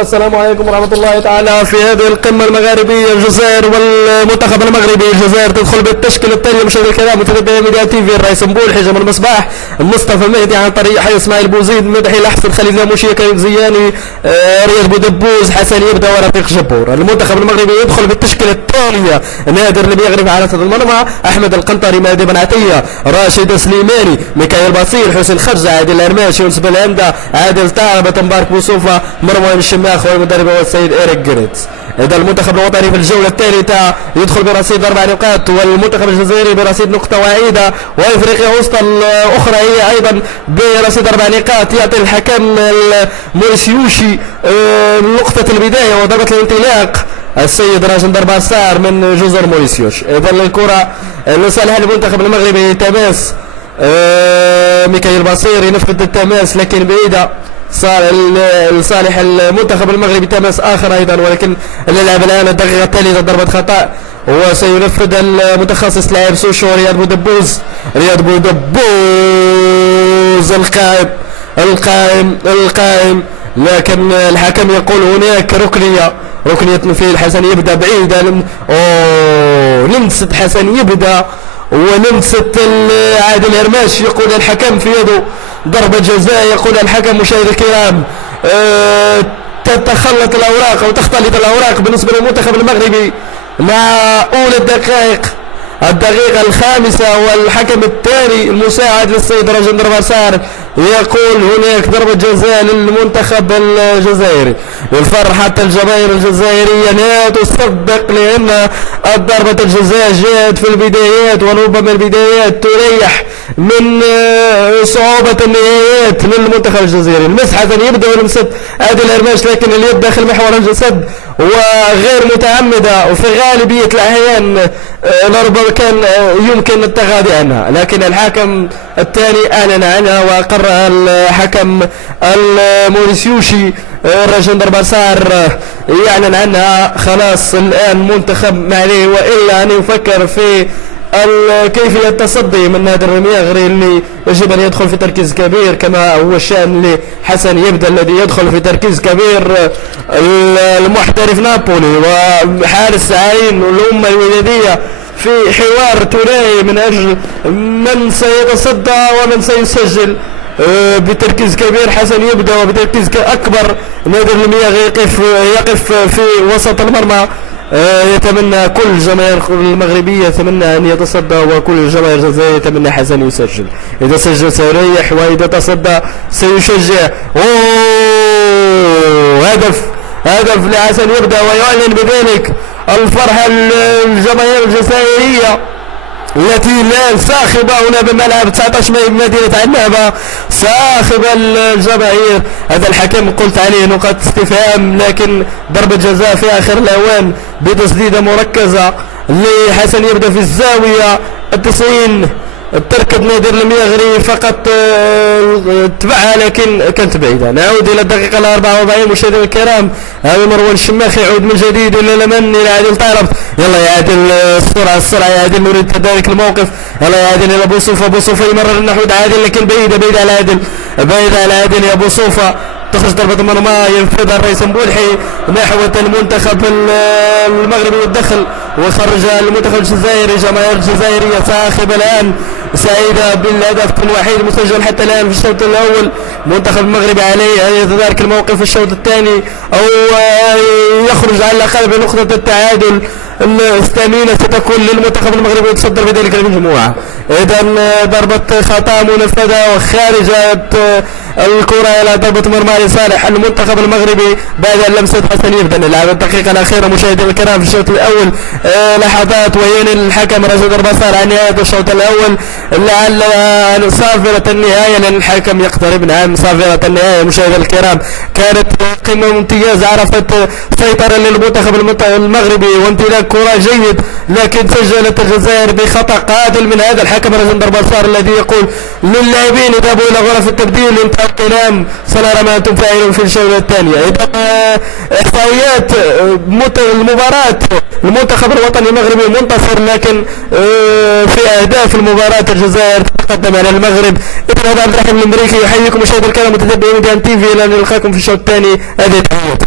السلام عليكم ورحمة الله تعالى. في هذه القمة المغاربية الجزائر والمنتخب المغربي، الجزائر تدخل بالتشكيلة التالية. مشاهدي الكرام، متابعي ميديا تي في، الرئيس مبول، حجم المصباح، مصطفى مهدي عن طريق حي اسماعيل بوزيد، مدحي الأحسن، خليل ناموشية، كريم زياني، رياض بودبوز، حسن يبدا ورفيق جبور. المنتخب المغربي يدخل بالتشكيلة التالية: نادر الميغرب على سد المرمى، أحمد القنطري، مهدي بن عطية، راشد سليماني، ميكائيل باصيل، حسين خرجة، عادل الأرماش، يونس بلعنده، عادل تعربة، مبارك بوصوفة، مروان الشماخ، والمدرب هو السيد إيريك جريتس. إذا المنتخب الوطني في الجولة الثالثة يدخل برصيد 4 نقاط، والمنتخب الجزائري برصيد نقطة واحدة، وإفريقيا الوسطى الأخرى هي أيضا برصيد 4 نقاط. يعطي الحكم موريسيوشي نقطة البداية وضربة الانطلاق السيد راجل درباسار من جزر موريسيوش. إذا الكرة لصالح المنتخب المغربي، تماس ميكائيل باصير ينفذ التماس لكن بعيدة لصالح المنتخب المغربي. تماس آخر أيضا، ولكن نلعب الآن الدقيقة الثالثة ضربة خطأ، وسينفذ المتخصص لاعب سوشو رياض بودبوز. القائم، لكن الحكم يقول هناك ركنية تنفيذ. حسن يبدأ بعيدة، لمست حسن يبدأ ولمست عادل هرماش. يقول الحكم في يده ضربة جزاء. يقول الحكم مشاهدي الكرام تتخلط الأوراق أو تختلط الأوراق بالنسبة للمنتخب المغربي مع أولى الدقيقة الخامسة، والحكم الثاني المساعد للسيد راجل درباسار يقول هناك ضربة جزاء للمنتخب الجزائري. الفرحة الجماهير الجزائرية لا تصدق، لأن ضربة الجزاء جاءت في البدايات، وربما البدايات تريح من صعوبة النهايات للمنتخب الجزائري. المسحة يبدأ ولمست عادل هرماش، لكن اليد داخل محور الجسد وغير متعمدة، وفي غالبية الأحيان لربما كان يمكن التغاضي عنها، لكن الحكم الثاني أعلن عنها وأقرها الحكم الموريسيوشي راجل درباسار يعلن عنها. خلاص الآن منتخب معليه وإلا أن يفكر في كيفية التصدي من نادر الميغري اللي يجب أن يدخل في تركيز كبير، كما هو الشأن لحسن يبدأ الذي يدخل في تركيز كبير. المحترف نابولي وحارس عين الأمة الودادية في حوار ثنائي من أجل من سيتصدى ومن سيسجل بتركيز كبير. حسن يبدأ وبتركيز أكبر. نادر الميغري يقف في وسط المرمى. يتمنى كل الجماهير المغربية يتمنى أن يتصدى، وكل الجماهير الجزائرية يتمنى حسن يسجل. إذا سجل سيريح، وإذا تصدى سيشجع. هدف لحسن يبدأ، ويعلن بذلك الفرحة الجماهير الجزائرية التي الآن صاخبة هنا بملعب 19 ماي بمدينة عنابة، صاخبة الجماهير. هذا الحكم قلت عليه نقاط استفهام، لكن ضربة جزاء في آخر الأوان بتسديدة مركزة لحسن يبدأ في الزاوية 90. تركض نادر الميغري فقط تبعها لكن كانت بعيدة. نعود إلى الدقيقة 44 مشاهدينا الكرام. هذا مروان الشماخ يعود من جديد إلى لمن، إلى عادل طارب. يلا يا عادل، السرعة يا عادل، نريد تدارك الموقف. يلا يا عادل إلى بوصوفة يمرر نحو عادل، لكن بعيدة على عادل يا بوصوفة. تخرج ضربة المرمى ينفذها الرئيس مبولحي نحو المنتخب المغربي، والدخل وخرج المنتخب الجزائري. جماهير الجزائرية صاخبة الآن سعيدة بالهدف الوحيد المسجل حتى الآن في الشوط الأول. المنتخب المغربي عليه أن يتدارك الموقف في الشوط الثاني أو يخرج على الأقل بنقطة التعادل. الثامنة ستكون للمنتخب المغربي يتصدر بذلك المجموعة. إذا ضربة خطأ منفذة وخارجة الكرة إلى ضربة مرمى لصالح المنتخب المغربي بعد أن لمست حسن يبدأ. نلعب الدقيقة الأخيرة مشاهدينا الكرام في الشوط الأول. لحظات ويعلن الحكم راجل درباسار عن نهاية الشوط الأول، لعل صافرة النهاية، لأن الحكم يقترب. نعم صافرة النهاية مشاهدينا الكرام. كانت قمة ممتازة، عرفت سيطرة للمنتخب المغربي وامتلاك كرة جيد، لكن سجلت الجزائر بخطأ قاتل من هذا الحكم راجل درباسار الذي يقول للاعبين اذهبوا إلى غرف التبديل انتهى الكلام، سنرى ما أنتم فاعلون في الجولة الثانية. إذا إحصائيات المباراة المنتخب الوطني المغربي منتصر، لكن في أهداف المباراة الجزائر تتقدم على المغرب. إذن هذا عبد الرحيم الأمريكي يحييكم مشاهدينا الكرام متابعين ميديا تي في، إلى أن نلقاكم في الشوط الثاني. هذه تحياتي.